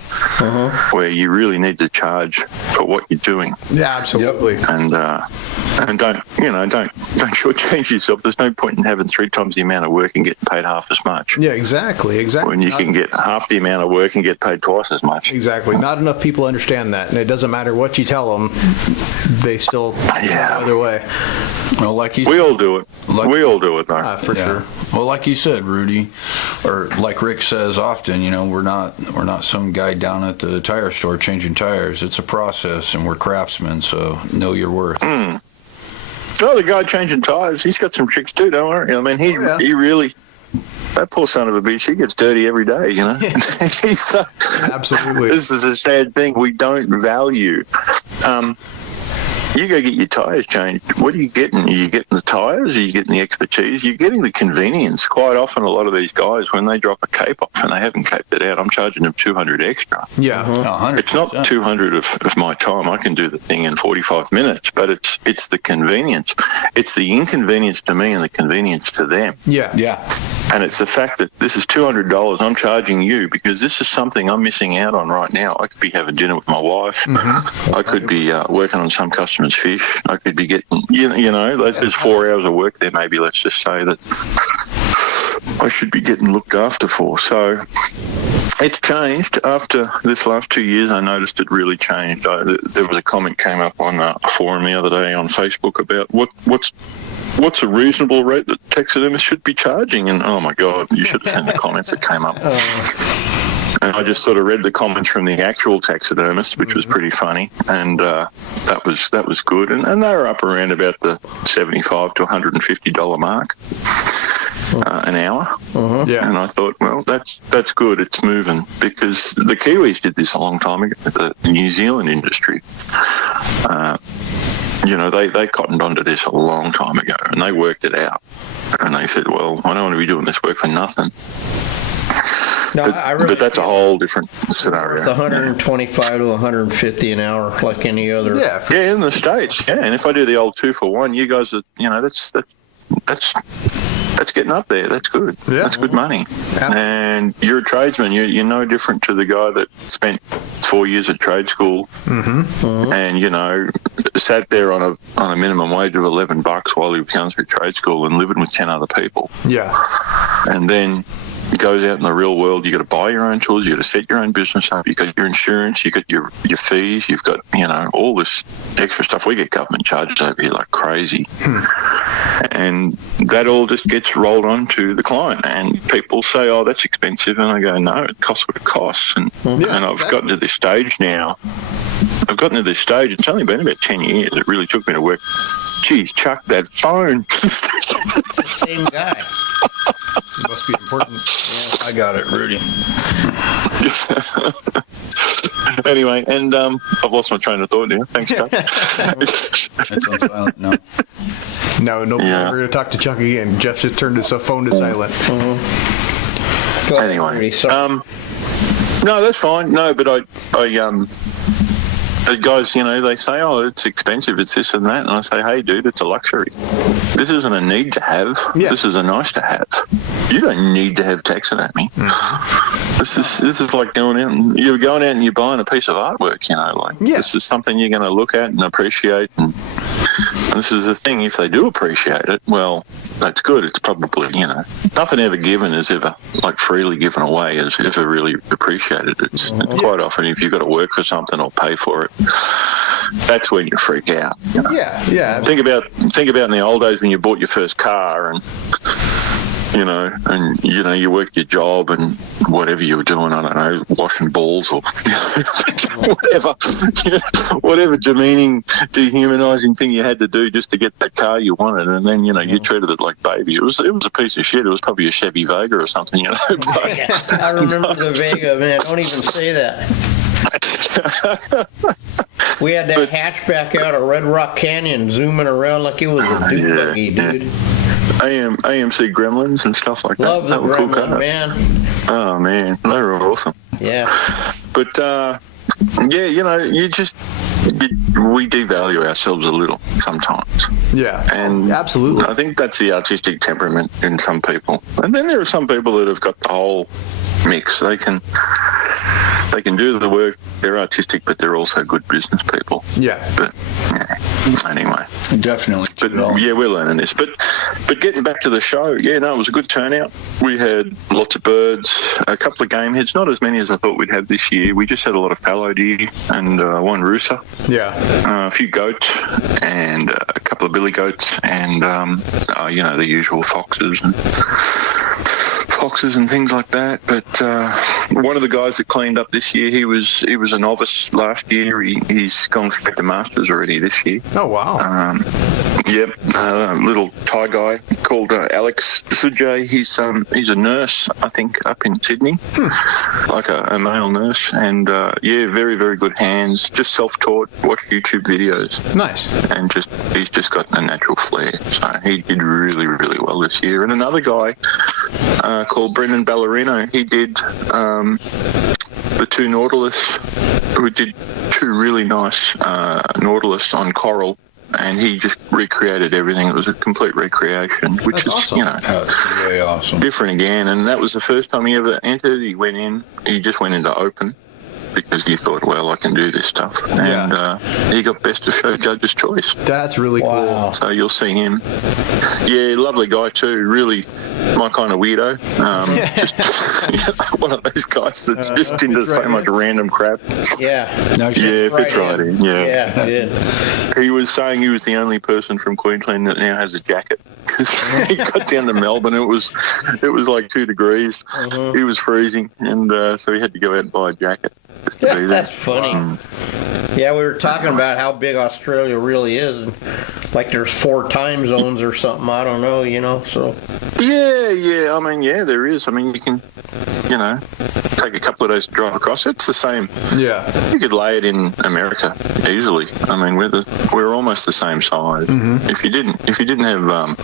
where you really need to charge for what you're doing. Yeah, absolutely. Yep. And don't shortchange yourself. There's no point in having 3 times the amount of work and getting paid half as much. Yeah, exactly. When you can get half the amount of work and get paid twice as much. Exactly. Not enough people understand that, and it doesn't matter what you tell them, they still either way. Well, we all do it. We all do it, though. For sure. Well, like you said, Rudy, or like Rick says often, we're not some guy down at the tire store changing tires. It's a process, and we're craftsmen, so know your worth. Oh, the guy changing tires, he's got some tricks too, don't worry. I mean, he really, that poor son of a bitch, he gets dirty every day, Absolutely. This is a sad thing we don't value. You go get your tyres changed. What are you getting? Are you getting the tyres? Are you getting the expertise? You're getting the convenience. Quite often, a lot of these guys, when they drop a cape off and they haven't caped it out, I'm charging them $200 extra. Yeah, 100%. It's not $200 of my time. I can do the thing in 45 minutes, but it's the convenience. It's the inconvenience to me and the convenience to them. Yeah. And it's the fact that this is $200 I'm charging you because this is something I'm missing out on right now. I could be having dinner with my wife. I could be working on some customer's fish. I could be getting, there's 4 hours of work there maybe, let's just say, that I should be getting looked after for. So it's changed. After this last 2 years, I noticed it really changed. There was a comment came up on a forum the other day on Facebook about what's a reasonable rate that taxidermists should be charging? And oh my God, you should have seen the comments that came up. And I just sort of read the comments from the actual taxidermist, which was pretty funny, and that was good. And they were up around about the $75 to $150 mark an hour. Yeah. And I thought, well, that's good. It's moving, because the Kiwis did this a long time ago. The New Zealand industry. They cottoned onto this a long time ago, and they worked it out. And they said, well, I don't want to be doing this work for nothing. No, but that's a whole different scenario. It's 125 to 150 an hour, like any other. Yeah, in the States. Yeah, and if I do the old 2 for 1, you guys are, that's getting up there. That's good. Yeah. That's good money. Yeah. And you're a tradesman. You're no different to the guy that spent 4 years at trade school and, sat there on a minimum wage of $11 while he was going through trade school and living with 10 other people. Yeah. And then goes out in the real world. You got to buy your own tools. You got to set your own business up. You got your insurance. You got your fees. You've got all this extra stuff. We get government charges over here like crazy, and that all just gets rolled on to the client. And people say, "Oh, that's expensive," and I go, "No, it costs what it costs." And I've gotten to this stage now. It's only been about 10 years. It really took me to work. Geez, chuck that phone. It's the same guy. It must be important. Yeah, I got it, Rudy. Anyway, and I've lost my train of thought now. Thanks, Chuck. It's on silent. No. No, we're going to talk to Chuck again. Jeff just turned his phone to silent. Anyway, no, that's fine. No, but the guys, they say, "Oh, it's expensive, it's this and that," and I say, "Hey, dude, it's a luxury. This isn't a need to have. Yeah. This is a nice to have. You don't need to have taxidermy. This is like going out and you're going out and you're buying a piece of artwork. This is something you're going to look at and appreciate. And this is the thing. If they do appreciate it, well, that's good. It's probably nothing ever given is ever freely given away is ever really appreciated. It's quite often if you've got to work for something or pay for it, that's when you freak out. Yeah. Think about in the old days when you bought your first car and you worked your job and whatever you were doing, I don't know, washing balls or whatever demeaning, dehumanizing thing you had to do just to get that car you wanted, and then you treated it like baby. It was a piece of shit. It was probably a Chevy Vega or something, But, I remember the Vega, man. Don't even say that. We had that hatchback out of Red Rock Canyon zooming around like it was a dune buggy, dude. AMC Gremlins and stuff like Love that. Love the Cool Gremlin, man. Oh, man. They were awesome. Yeah. But, you just... we devalue ourselves a little sometimes. Yeah, and absolutely. I think that's the artistic temperament in some people. And then there are some people that have got the whole mix. They can do the work. They're artistic, but they're also good business people. Yeah. But anyway, definitely. But yeah, we're learning this. But getting back to the show, yeah, no, it was a good turnout. We had lots of birds, a couple of game heads, not as many as I thought we'd have this year. We just had a lot of fallow deer and one rooster. Yeah. A few goats and a couple of billy goats and the usual foxes and things like that. But one of the guys that cleaned up this year, he was a novice last year. He's gone back to masters already this year. Oh wow! Little Thai guy called Alex Sujay. He's a nurse, I think, up in Sydney, like a male nurse, and very very good hands. Just self-taught. Watch YouTube videos. Nice. And he's just got a natural flair. So he did really really well this year. And another guy called Brendan Ballerino. He did the two Nautilus. We did two really nice Nautilus on coral, and he just recreated everything. It was a complete recreation, which That's is awesome. That's really awesome. Different again. And that was the first time he ever entered. He just went into open because he thought, well, I can do this stuff. And he got best of show judge's choice. That's really cool. So you'll see him. Yeah, lovely guy too. Really my kind of weirdo. Just one of those guys that's just into so much random crap. Yeah. Fits right in. Yeah, yeah. He was saying he was the only person from Queensland that now has a jacket. He got down to Melbourne. It was like 2 degrees. He was freezing, and so he had to go out and buy a jacket. That's funny. Yeah, we were talking about how big Australia really is. And like there's 4 time zones or something. I don't know, so. Yeah. I mean, there is. I mean, you can, take a couple of days to drive across. It's the same. Yeah. You could lay it in America easily. I mean, we're almost the same size. If you didn't have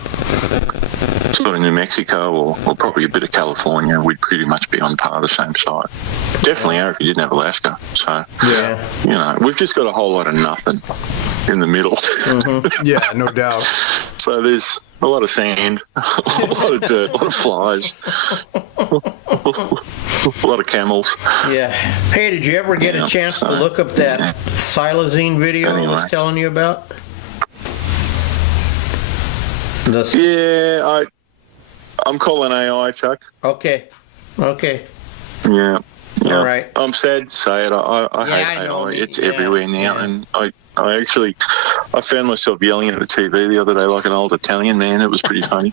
sort of New Mexico or probably a bit of California, we'd pretty much be on par the same size. Definitely are if you didn't have Alaska. So, we've just got a whole lot of nothing in the middle. Yeah, no doubt. So there's a lot of sand, a lot of dirt, a lot of flies, a lot of camels. Yeah. Hey, did you ever get a chance to look up that silazine video I was telling you about? I'm calling AI, Chuck. Okay. Yeah. All right. I'm sad to say it. I hate AI. It's everywhere now, and I found myself yelling at the TV the other day like an old Italian man. It was pretty funny.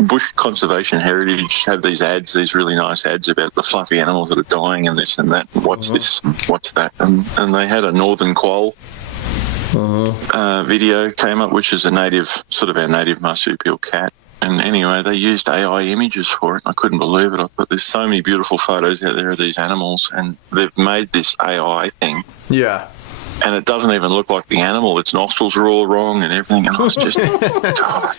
Bush Conservation Heritage have these ads, these really nice ads about the fluffy animals that are dying and this and that. What's this? What's that? And they had a northern quoll video came up, which is our native marsupial cat. And anyway, they used AI images for it. I couldn't believe it. I thought there's so many beautiful photos out there of these animals, and they've made this AI thing. Yeah. And it doesn't even look like the animal. Its nostrils are all wrong and everything. And I was just, God.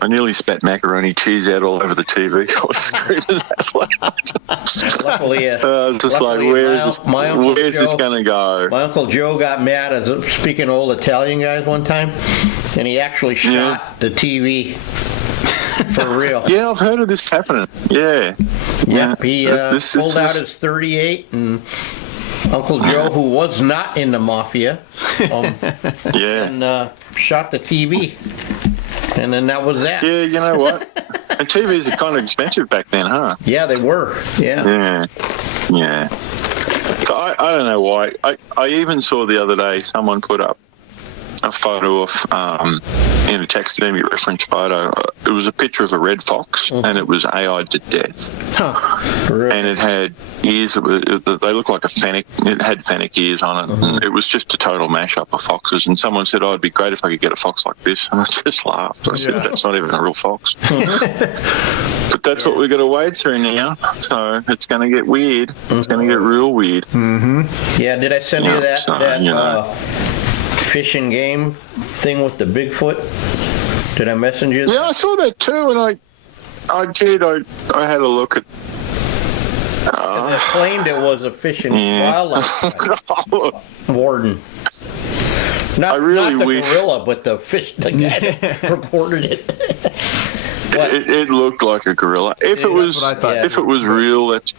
I nearly spat macaroni cheese out all over the TV. I was screaming that loud. Luckily, just like, where's this going to go? My Uncle Joe got mad at speaking old Italian guys one time, and he actually shot the TV for real. Yeah, I've heard of this happening. Yeah. Yep, he pulled out his .38, and Uncle Joe, who was not in the mafia, and shot the TV. And then that was that. Yeah, you know what? And TVs are kind of expensive back then, huh? Yeah, they were. Yeah. So I don't know why. I even saw the other day someone put up a photo of in a taxidermy reference photo. It was a picture of a red fox, and it was AI'd to death. Really? And it had ears. They looked like a fennec. It had fennec ears on it. And it was just a total mashup of foxes. And someone said, "Oh, it'd be great if I could get a fox like this." And I just laughed. I said, "That's not even a real fox." But that's what we're going to wade through now. So it's going to get weird. It's going to get real weird. Yeah. Did I send you that fish and game thing with the Bigfoot? Did I message you? Yeah, I saw that too, and I had a look at And they claimed it was a fish and wildlife warden. Not the gorilla, but the fish, the guy that recorded it. It looked like a gorilla. If it was real, if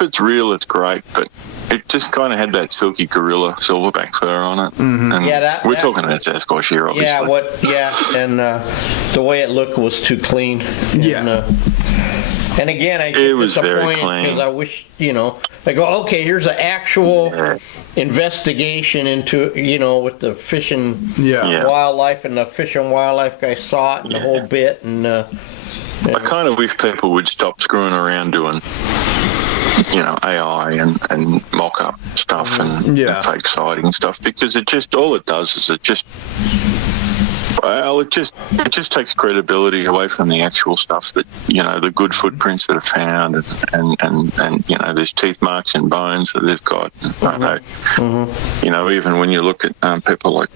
it's real, it's great. But it just kind of had that silky gorilla silverback fur on it. Mm-hmm. And we're talking about Sasquatch here, obviously. And the way it looked was too clean. And again, I get disappointed because I wish, I go, okay, here's an actual investigation into, with the fish and wildlife, and the fish and wildlife guy saw it and the whole bit. And I kind of wish people would stop screwing around doing, AI and mock-up stuff and fake sighting stuff, because it just takes credibility away from the actual stuff that, the good footprints that are found and there's teeth marks and bones that they've got. Even when you look at people like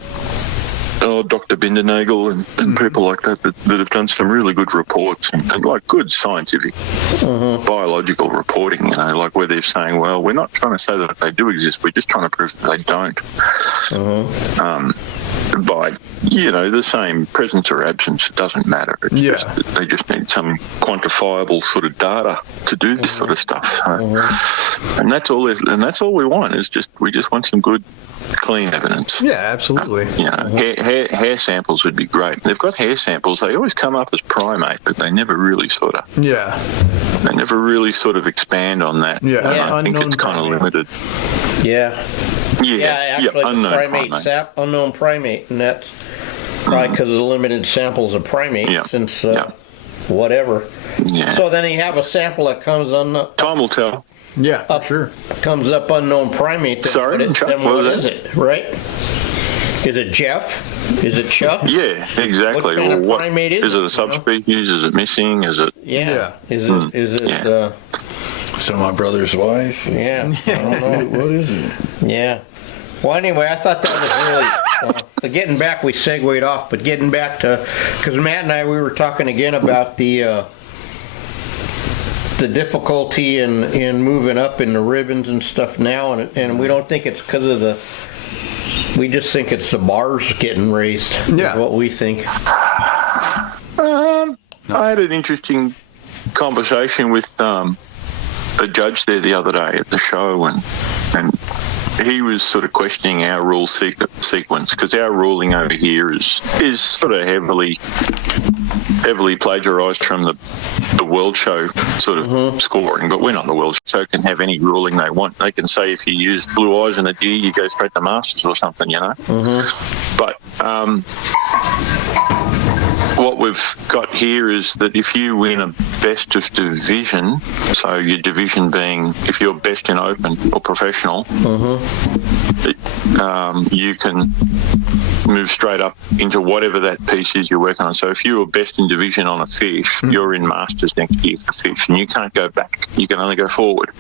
Dr. Bindernagel and people like that have done some really good reports and like good scientific biological reporting, like where they're saying, well, we're not trying to say that they do exist, we're just trying to prove that they don't. By the same presence or absence, it doesn't matter. It's just that they just need some quantifiable sort of data to do this sort of stuff. And that's all. We want we just want some good, clean evidence. Yeah, absolutely. Hair samples would be great. They've got hair samples. They always come up as primate, but they never really sort of. Yeah. They never really sort of expand on that. I think it's kind of limited. Actually, unknown primate, and that's probably because of the limited samples of primate since whatever. So then you have a sample that comes on the... Time will tell. Yeah, sure. Comes up unknown primate. Sorry, Chuck, then what is it, right? Is it Jeff? Is it Chuck? Yeah, exactly. What kind of primate is it? Is it a subspecies? Is it missing? Is it... Is it... So my brother's wife? I don't know. What is it? Yeah. Well, anyway, I thought that was really... getting back, we segued off, but getting back to... Because Matt and I, we were talking again about the difficulty in moving up in the ribbons and stuff now, and we don't think it's because of the... We just think it's the bars getting raised. Yeah. Is what we think. I had an interesting conversation with a judge there the other day at the show, and he was sort of questioning our rule sequence, because our ruling over here is sort of heavily plagiarised from the World Show sort of scoring, but we're not the World Show. Can have any ruling they want. They can say if you use blue eyes and a deer, you go straight to Masters or something, But what we've got here is that if you win a best of division, so your division being if you're best in open or professional, you can move straight up into whatever that piece is you're working on. So if you were best in division on a fish, you're in Masters next year for fish, and you can't go back. You can only go forward.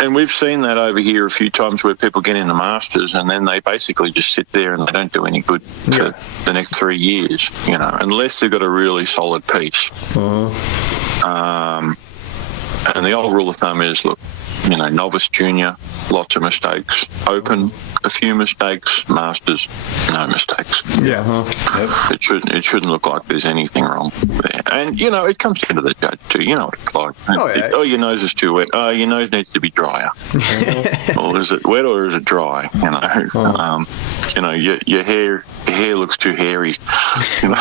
And we've seen that over here a few times where people get into Masters and then they basically just sit there and they don't do any good for the next 3 years, unless they've got a really solid piece. And the old rule of thumb is, look, novice, junior, lots of mistakes. Open, a few mistakes. Masters, no mistakes. It shouldn't look like there's anything wrong there. And, it comes down to the judge too. You know what it's like. Your nose is too wet. Your nose needs to be drier. Or is it wet or is it dry? Your hair looks too hairy. You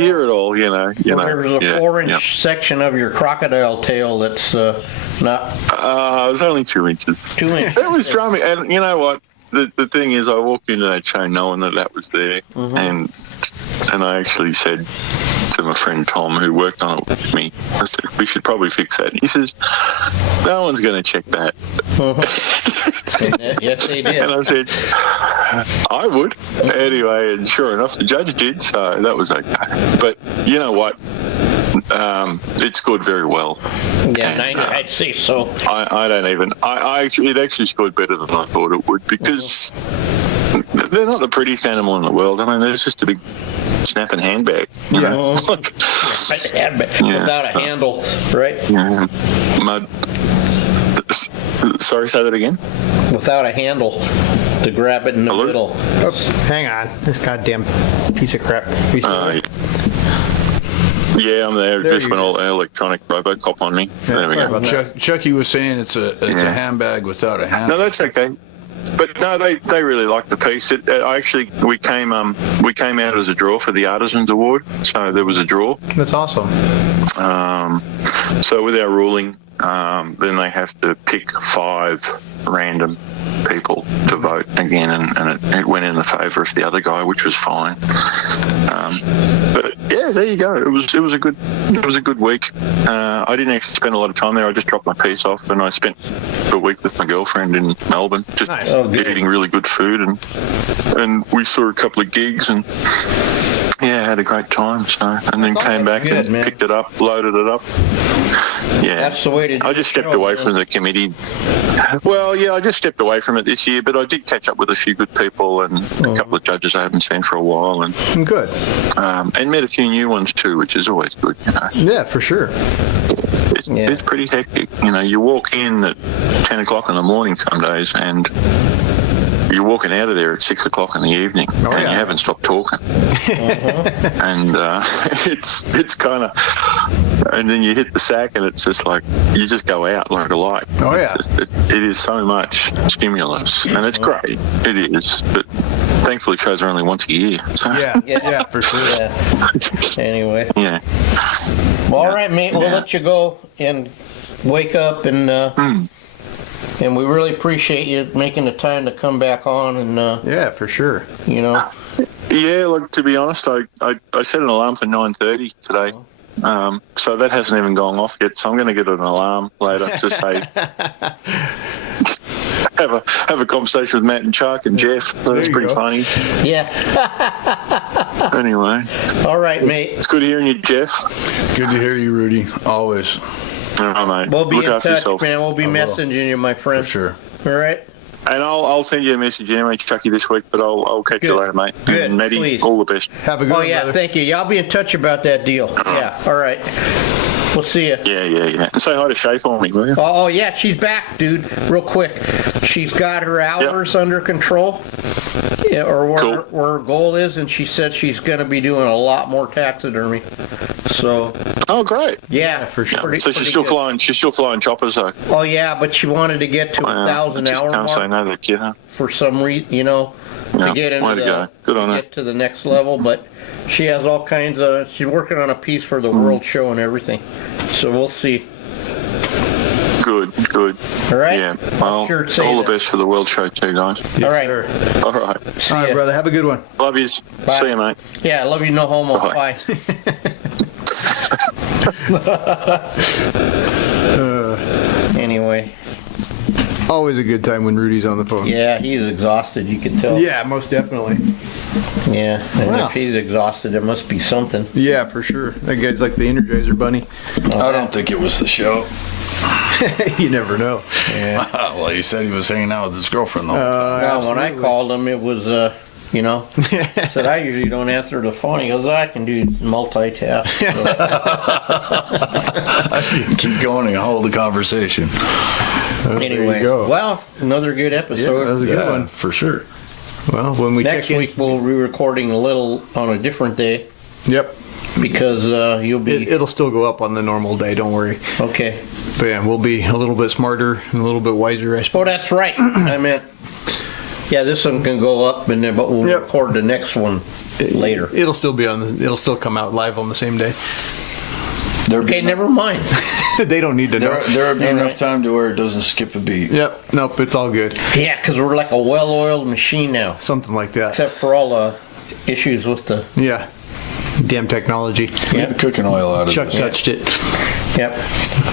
hear it all, There's a 4-inch section of your crocodile tail that's not... it was only 2 inches. 2 inches. It was drumming. And you know what? The thing is, I walked into that show knowing that was there. And I actually said to my friend Tom, who worked on it with me, I said, we should probably fix that. He says, no one's going to check that. Yes, they did. And I said, I would. Anyway, and sure enough, the judge did, so that was okay. But you know what? It scored very well. Yeah, and, I'd say so. It actually scored better than I thought it would, because they're not the prettiest animal in the world. I mean, there's just a big snapping handbag. You know? Without a handle, right? Yeah. Sorry, say that again? Without a handle to grab it in the Hello? middle. Oops, hang on. This goddamn piece of crap. Yeah, I'm there. There Just you went go. all electronic Robocop on me. Yeah, There we sorry go. about that. Chucky was saying it's a handbag without a handle. No, that's okay. But no, they really liked the piece. We came out as a draw for the Artisans Award, so there was a draw. That's awesome. So with our ruling, then they have to pick 5 random people to vote again, and it went in the favour of the other guy, which was fine. But yeah, there you go. It was a good week. I didn't actually spend a lot of time there. I just dropped my piece off, and I spent a week with my girlfriend in Melbourne, just Nice. eating really good food, and we saw a couple of gigs, and yeah, had a great time. So, and then came back good, and man. picked it up, loaded it up. Yeah, That's the way to do I just the stepped show, away man. from the committee. Well, yeah, I just stepped away from it this year, but I did catch up with a few good people and a couple of judges I haven't seen for a while, and Good. met a few new ones too, which is always good. You know, Yeah, for sure. it's pretty hectic. You know, you walk in at 10 o'clock in the morning some days, and you're walking out of there at 6 o'clock in the evening, and yeah. you haven't stopped talking. And it's kind of, and then you hit the sack, and it's just like you just go out like a light. Oh, yeah. It is so much stimulus, and it's great. It is, but thankfully shows are only once a year. So, Yeah, for sure. Yeah. Anyway. yeah. Well, all right, mate. We'll Yeah. let you go and wake up, and and we really appreciate you making the time to come back on, and Yeah, for sure. you know. Yeah, look, to be honest, I set an alarm for 9:30 today. So that hasn't even gone off yet. So I'm going to get an alarm later to say have a conversation with Matt and Chuck and Jeff. That's you pretty go. funny. Yeah. Anyway, All right, mate. it's good hearing you, Jeff. Good to hear you, Rudy. Always. All right, mate. We'll be Look in after touch, yourself. man. We'll be I will. messaging you, my friend. For sure. All right. And I'll send you a message anyway, Chucky, this week. But I'll catch you Good. later, mate. Good, And Maddie, please. all the best. Have a good Oh, one, yeah. brother. Thank you. Yeah, I'll be in touch about that deal. Yeah. All right. We'll see you. Yeah. And say hi to Shay for me, will you? Oh, yeah, she's back, dude. Real quick. She's got her hours under control, or where, Cool. where her goal is, and she said she's going to be doing a lot more taxidermy. So, Oh, great. yeah, for sure. So she's still flying. She's still flying choppers, though. Oh, yeah, but she wanted to get to a Wow. 1,000-hour Can't say mark no to that kid, huh? for some reason, to Yeah, get into way to go. Good on her. get to the next level. But she has all kinds of. She's working on a piece for the World Show and everything. So we'll see. Good. All right. Yeah. Well, sure to say all that. the best for the World Show too, guys. All right. Sure. All right. See All right, ya. brother. Have a good one. Love yous. Bye. See you, mate. Yeah, I love you. No homo. Bye. Bye. Anyway, Always a good time when Rudy's on the phone. yeah, he's exhausted. You can tell. Yeah, most definitely. Yeah. And Wow. if he's exhausted, there must be something. Yeah, for sure. That guy's like the Energizer Bunny. I don't think it was the show. You never know. Yeah. Well, he said he was hanging out with his girlfriend the whole time. Well, when I called him, it was, I said, I usually don't answer the phone. He goes, I can do multitask. So, Keep going and hold the conversation. There anyway, you go. well, another good Yeah, that episode. was a good Yeah, one. for sure. Well, when we Next check in, week, we'll be recording a little on a different day yep, because you'll be, it'll still go up on the normal day. Don't worry. okay. But yeah, we'll be a little bit smarter and a little bit wiser, I Oh, suppose. that's right. I meant, yeah, this one can go up, and then, but we'll Yep. record the next one later. It'll still be it'll still come out live on the same day. Okay, never mind. They don't need to know. There'll be enough time to where it doesn't skip a beat. Yep. Nope. It's all good. Yeah, because we're like a well-oiled machine now, Something like that. except for all the issues with the. Yeah. Damn technology. Leave the cooking oil out of Chuck this. touched it. Yep.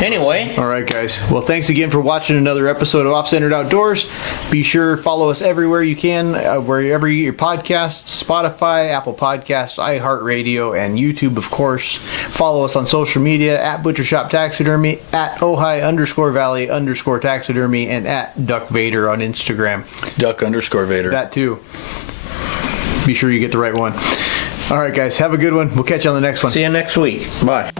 Anyway, All right, guys. Well, thanks again for watching another episode of Off-Centered Outdoors. Be sure to follow us everywhere you can, wherever you get your podcasts, Spotify, Apple Podcasts, iHeart Radio, and YouTube, of course. Follow us on social media at Butcher Shop Taxidermy, at Ojai_Valley_Taxidermy, and at Duck Vader on Instagram. Duck_Vader. That too. Be sure you get the right one. All right, guys, have a good one. We'll catch you on the next one. See you next week. Bye.